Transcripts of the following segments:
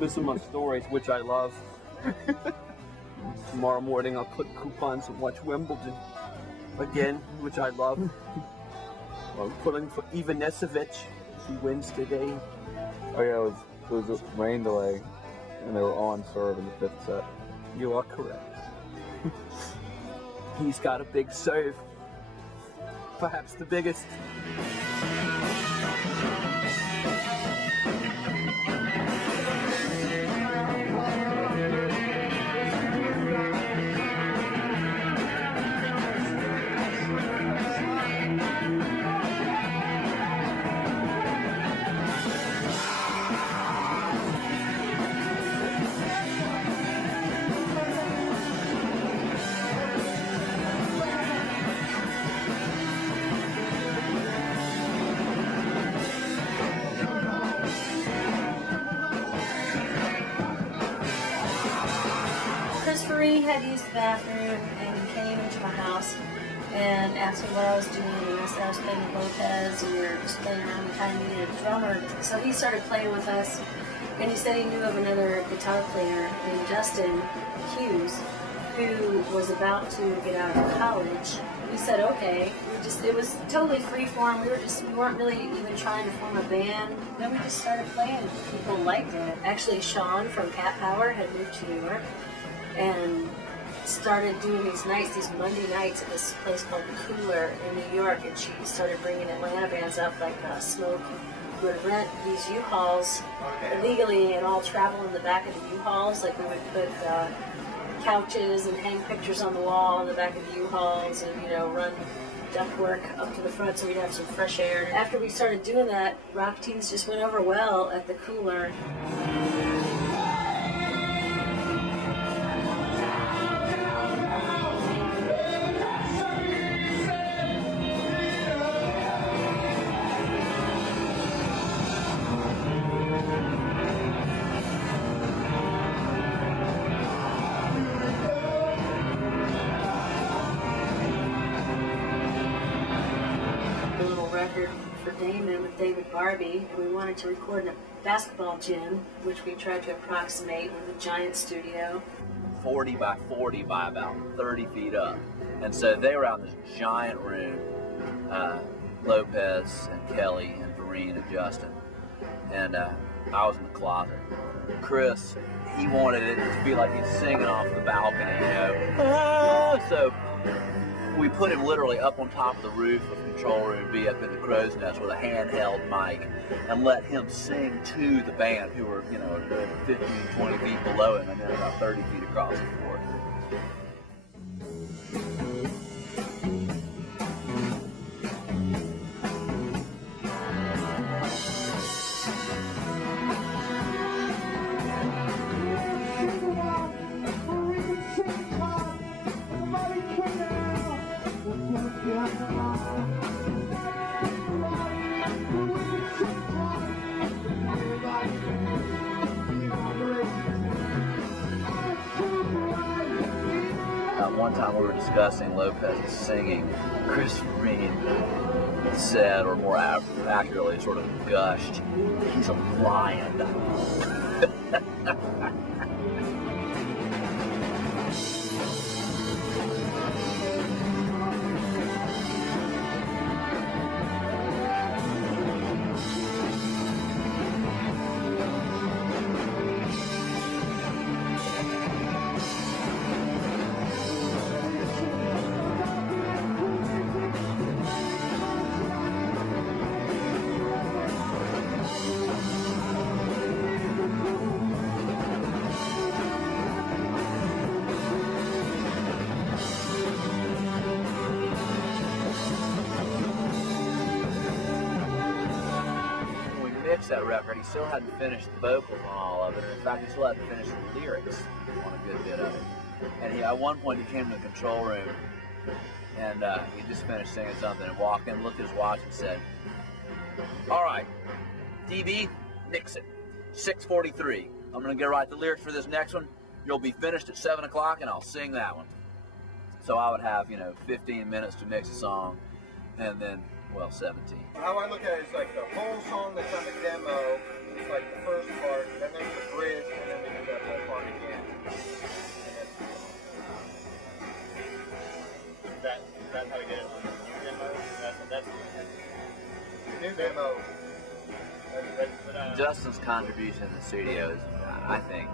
listen to my stories, which I love. Tomorrow morning I'll click coupons and watch Wimbledon again, which I love. I'm pulling for Ivanisevic. He wins today. Oh yeah, it was a rain delay, and they were on serve in the 5th set. You are correct. He's got a big serve. Perhaps the biggest. Christopher had used the bathroom and he came into my house and asked me what I was doing, and I said I was playing with Lopez and we were just playing around and kind of needed a drummer. So he started playing with us, and he said he knew of another guitar player named Justin Hughes who was about to get out of college. We said okay. It was totally free form. We weren't really even trying to form a band. Then we just started playing. People liked it. Actually, Sean from Cat Power had moved to New York and started doing these nights, these Monday nights at this place called The Cooler in New York, and she started bringing Atlanta bands up like Smoke. We would rent these U-Hauls illegally and all travel in the back of the U-Hauls. Like we would put couches and hang pictures on the wall in the back of the U-Hauls, and run ductwork up to the front so we'd have some fresh air. After we started doing that, Rock Teens just went over well at The Cooler. For Damon with David Barbie, and we wanted to record in a basketball gym, which we tried to approximate with a giant studio. 40 by 40 by about 30 feet up. And so they were out in this giant room, Lopez and Kelly and Vereen and Justin. And I was in the closet. Chris, he wanted it to be like he's singing off the balcony, So we put him literally up on top of the roof of Control Room B up in the crow's nest with a handheld mic and let him sing to the band who were, 15, 20 feet below him and then about 30 feet across the floor. One time we were discussing Lopez's singing. Chris Vereen said, or more accurately, sort of gushed, "He's a lion." That record, he still hadn't finished the vocals on all of it. In fact, he still hadn't finished the lyrics on a good bit of it. And at one point, he came to the Control Room, and he just finished singing something and walked in, looked at his watch, and said, "All right, DB, mix it. 6:43. I'm going to go write the lyrics for this next one. You'll be finished at 7 o'clock, and I'll sing that one." So I would have, 15 minutes to mix a song, and then well, 17. How I look at it is like the whole song that's on the demo, like the first part, then there's the bridge, and then we do that whole part again. Is that how to get it on the new demo? That's the new demo. Justin's contribution in the studio is, I think,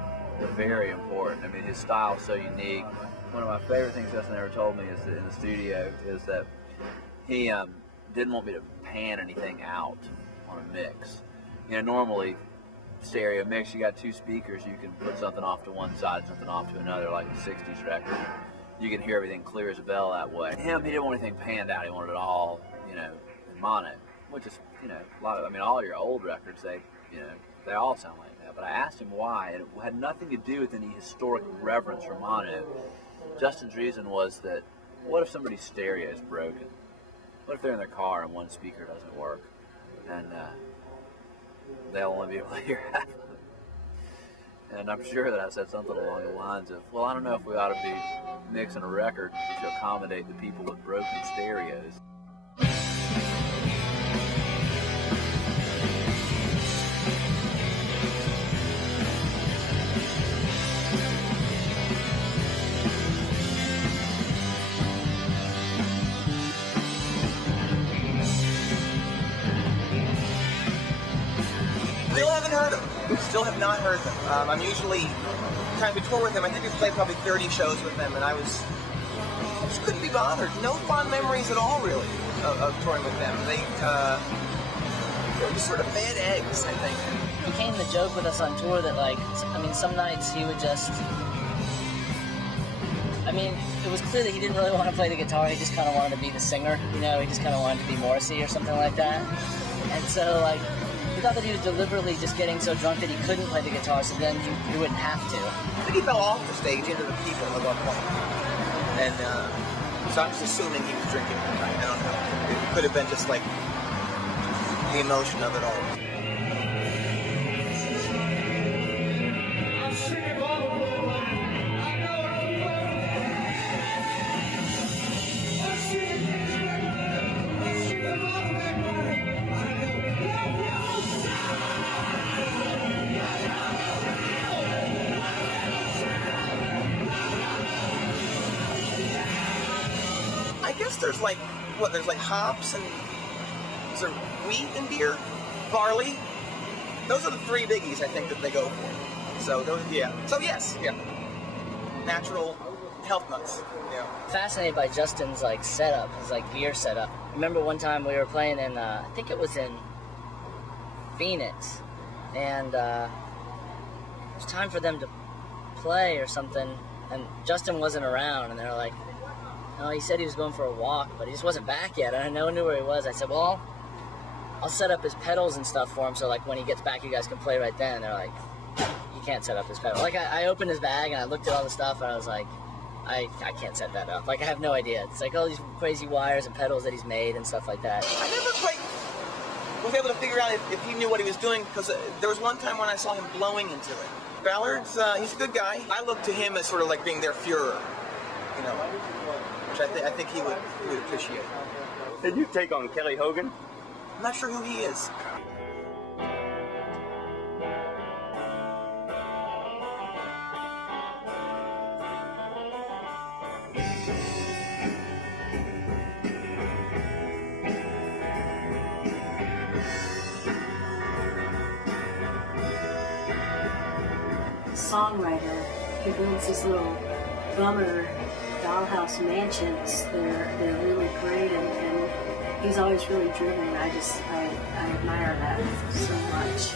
very important. I mean, his style is so unique. One of my favorite things Justin ever told me is that in the studio is that he didn't want me to pan anything out on a mix. You know, normally stereo mix, you got two speakers, you can put something off to one side, something off to another, like a 60s record. You can hear everything clear as a bell that way. Him, he didn't want anything panned out. He wanted it all, you know, in mono, which is, you know, a lot of, I mean, all your old records, they all sound like that. But I asked him why, and it had nothing to do with any historic reverence for mono. Justin's reason was that, what if somebody's stereo is broken? What if they're in their car and one speaker doesn't work? And they'll only be able to hear half of it. And I'm sure that I said something along the lines of, well, I don't know if we ought to be mixing a record to accommodate the people with broken stereos. Still haven't heard them. Still have not heard them. I'm usually trying to tour with them. I think we've played probably 30 shows with them, and I just couldn't be bothered. No fond memories at all, really, of touring with them. They're just sort of bad eggs, I think. It became the joke with us on tour that, like, I mean, some nights he would just, I mean, it was clear that he didn't really want to play the guitar. He just kind of wanted to be the singer, you know. He just kind of wanted to be Morrissey or something like that. And so, like, we thought that he was deliberately just getting so drunk that he couldn't play the guitar, so then he wouldn't have to. I think he fell off the stage into the people at one point. And so I'm just assuming he was drinking. I don't know. It could have been just like the emotion of it all. There's like, what, there's like hops and, is there wheat in beer? Barley? Those are the three biggies I think that they go for. So those, yeah. So yes, yeah. Natural health nuts, yeah. Fascinated by Justin's like setup, his like beer setup. I remember one time we were playing in, I think it was in Phoenix, and it was time for them to play or something, and Justin wasn't around, and they were like, no, he said he was going for a walk, but he just wasn't back yet. I knew where he was. I said, well, I'll set up his pedals and stuff for him, so like when he gets back, you guys can play right then. They're like, you can't set up his pedal. Like I opened his bag and I looked at all the stuff and I was like, I can't set that up. Like I have no idea. It's like all these crazy wires and pedals that he's made and stuff like that. I never quite was able to figure out if he knew what he was doing, because there was one time when I saw him blowing into it. Ballard's, he's a good guy. I look to him as sort of like being their Führer, you know. I think he would appreciate. Did you take on Kelly Hogan? I'm not sure who he is. Songwriter, he builds these little bummer dollhouse mansions. They're really great, and he's always really driven. I admire that so much.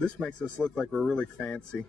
This makes us look like we're really fancy.